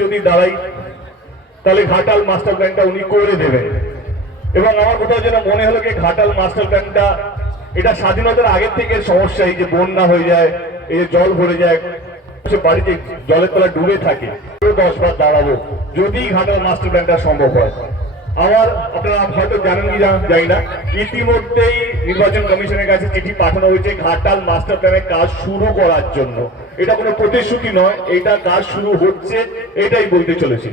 যদি দাঁড়াই, তাহলে ঘাটাল মাস্টার প্ল্যানটা উনি করে দেবেন। এবং আমার কোথাও যেন মনে হলো কি ঘাটাল মাস্টার প্ল্যানটা এটা স্বাধীনতার আগের থেকে সমস্যা, এই যে বন্যা হয়ে যায়, এই যে জল ভরে যায়, সে বাড়িতে জলের তলা ডুবে থাকে। দশ বার দাঁড়াবো, যদি ঘাটাল মাস্টার প্ল্যানটা সম্ভব হয়। আমার, আপনারা হয়তো জানেন কি জানি না। ইতিমধ্যেই নির্বাচন কমিশনের কাছে চিঠি পাঠানো হয়েছে, ঘাটাল মাস্টার প্ল্যানের কাজ শুরু করার জন্য। এটা কোনো প্রতিশ্রুতি নয়, এটা কাজ শুরু হচ্ছে, এটাই বলতে চলেছি।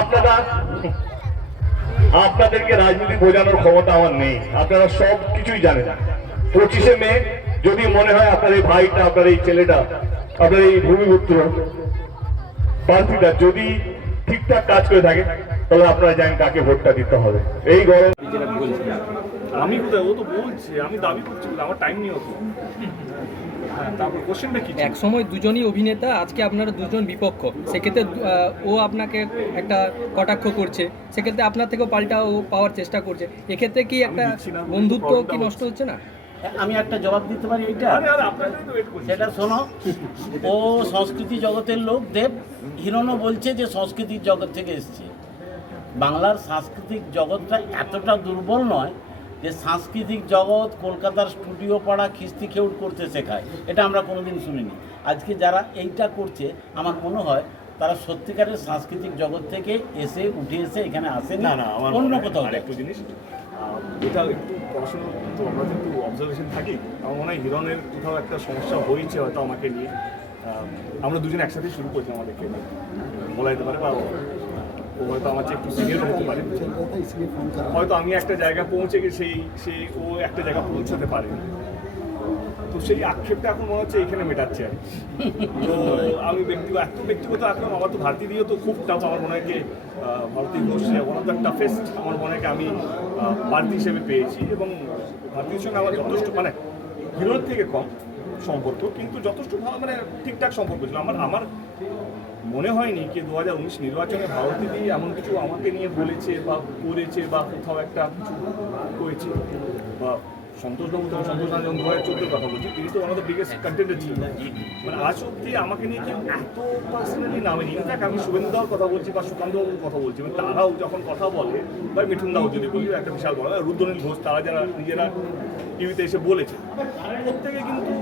আপনারা, আপনাদেরকে রাজনীতি বোঝানোর ক্ষমতা আমার নেই, আপনারা সব কিছুই জানেন। পঁচিশে মে, যদি মনে হয় আপনার এই ভাইটা, আপনার এই ছেলেটা, আপনার এই ভূমিপুত্র, প্রার্থীটা যদি ঠিকঠাক কাজ করে থাকে, তাহলে আপনারা জানেন কাকে ভোটটা দিতে হবে। এই গরম আমি কোথায়? ও তো বলছে আমি দাবি করছি আমার টাইম নেই অত। হ্যাঁ তারপর কোশ্চেনটা কি এক সময় দুজনই অভিনেতা আজকে আপনারা দুজন বিপক্ষ। সেক্ষেত্রে ও আপনাকে একটা কটাক্ষ করছে। সেক্ষেত্রে আপনার থেকেও পাল্টা ও পাওয়ার চেষ্টা করছে। এক্ষেত্রে কি একটা বন্ধুত্ব কি নষ্ট হচ্ছে না? আমি একটা জবাব দিতে পারি এইটা? সেটা শোনো ও সংস্কৃতি জগতের লোক দেব হিরণও বলছে যে সংস্কৃতির জগৎ থেকে এসছে। বাংলার সাংস্কৃতিক জগৎটা এতটা দুর্বল নয় যে সাংস্কৃতিক জগৎ কলকাতার স্টুডিও পাড়া খিস্তি খেউট করতে শেখায় এটা আমরা কোনোদিন শুনিনি আজকে যারা এইটা করছে আমার মনে হয় তারা সত্যিকারের সাংস্কৃতিক জগৎ থেকে এসে উঠে এসে এখানে আসে না না আমার অন্য কোথাও আরেকটু জিনিস এটা একটু পড়াশোনা তো আমরা একটু অবজারভেশন থাকি আমার মনে হয় হিরণের কোথাও একটা সমস্যা হয়েছে হয়তো আমাকে নিয়ে আমরা দুজন একসাথে শুরু করছি আমাদেরকে। বলা যেতে পারে বা ও হয়তো আমার চেয়ে একটু সিনিয়র হতে পারে। হয়তো আমি একটা জায়গায় পৌঁছে গিয়ে সেই সেই ও একটা জায়গা পৌঁছাতে পারে। তো সেই আক্ষেপটা এখন মনে হচ্ছে এখানে মেটাচ্ছে। তো আমি ব্যক্তিগত এত ব্যক্তিগত আক্রমণ, আমার তো ভারতী দিয়েও তো খুব টাফ আমার মনে হয় Bharati Ghosh one of the toughest আমার মনে হয় আমি প্রার্থী হিসেবে পেয়েছি। এবং ভারতীর সঙ্গে আমার যথেষ্ট মানে হিরোর থেকে কম সম্পর্ক, কিন্তু যথেষ্ট ভালো মানে ঠিকঠাক সম্পর্ক ছিল। আমার আমার মনে হয়নি কি দু হাজার উনিশ নির্বাচনে ভারতী দিয়ে এমন কিছু আমাকে নিয়ে বলেছে বা করেছে বা কোথাও একটা কিছু করেছে? বা সন্তোষবাবু তো সন্তোষ না যখন দু হাজার চোদ্দোর কথা বলছি, তিনি তো দ্য বিগেস্ট কন্টেন্টের ছিল মানে আজ অব্দি আমাকে নিয়ে কেউ এত পার্সোনালি নামেনি। ইনফ্যাক্ট আমি শুভেন্দু দাওর কথা বলছি বা সুকান্ত বাবুর কথা বলছি। মানে তারাও যখন কথা বলে, বা মিঠুন দাও যদি বলি, একটা বিশাল বড় রুদ্রনীল ঘোষ, তারা যারা নিজেরা টিভিতে এসে বলেছে। প্রত্যেকে কিন্তু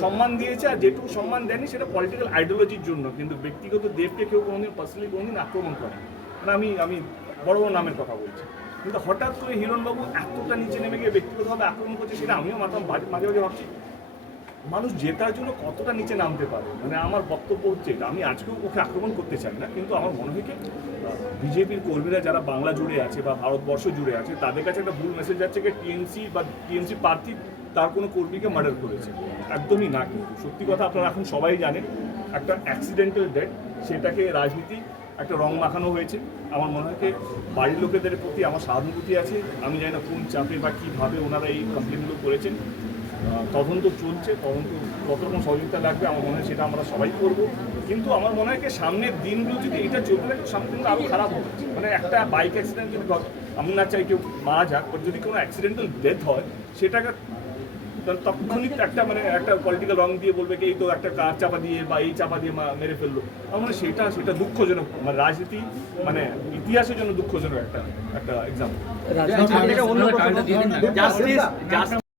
সম্মান দিয়েছে আর যেটুকু সম্মান দেয়নি সেটা পলিটিক্যাল আইডিওলজির জন্য। কিন্তু ব্যক্তিগত দেবকে কেউ কোনোদিন পার্সোনালি কোনোদিন আক্রমণ করে মানে আমি আমি বড় বড় নামের কথা বলছি। কিন্তু হঠাৎ করে হিরণবাবু এতটা নিচে নেমে গিয়ে ব্যক্তিগতভাবে আক্রমণ করছে সেটা আমিও মাথা মাঝে মাঝে ভাবছি, মানুষ জেতার জন্য কতটা নিচে নামতে পারে? মানে আমার বক্তব্য হচ্ছে আমি আজকেও ওকে আক্রমণ করতে চাই না, কিন্তু আমার মনে হয় কি বিজেপির কর্মীরা যারা বাংলা জুড়ে আছে বা ভারতবর্ষ জুড়ে আছে, তাদের কাছে একটা ভুল মেসেজ যাচ্ছে যে টিএমসি বা টিএমসি প্রার্থী তার কোনো কর্মীকে মার্ডার করেছে। একদমই না কিন্তু। সত্যি কথা আপনারা এখন সবাই জানেন, একটা অ্যাক্সিডেন্টাল ডেথ সেটাকে রাজনীতি একটা রং মাখানো হয়েছে। আমার মনে হয় বাড়ির লোকেদের প্রতি আমার সহানুভূতি আছে। আমি জানি না কোন চাপে বা কীভাবে ওনারা এই কমপ্লেনগুলো করেছেন। তদন্ত চলছে, তদন্ত কত রকম সহযোগিতা লাগবে আমার মনে হয় সেটা আমরা সবাই করব। কিন্তু আমার মনে হয় সামনের দিনগুলো যদি এটা চলতে থাকে দিনগুলো আরও খারাপ হবে। মানে একটা বাইক অ্যাক্সিডেন্ট যদি আমি না চাই কেউ মারা যাক যদি কোনো অ্যাক্সিডেন্টাল ডেথ হয়, সেটাকে তৎক্ষণিক একটা মানে একটা পলিটিক্যাল রং দিয়ে বলবে কি এই তো একটা কার চাপা দিয়ে বা এই চাপা দিয়ে মেরে ফেলল। আমার মানে সেটা সেটা দুঃখজনক। মানে রাজনীতি মানে ইতিহাসের জন্য দুঃখজনক একটা একটা এক্সাম্পল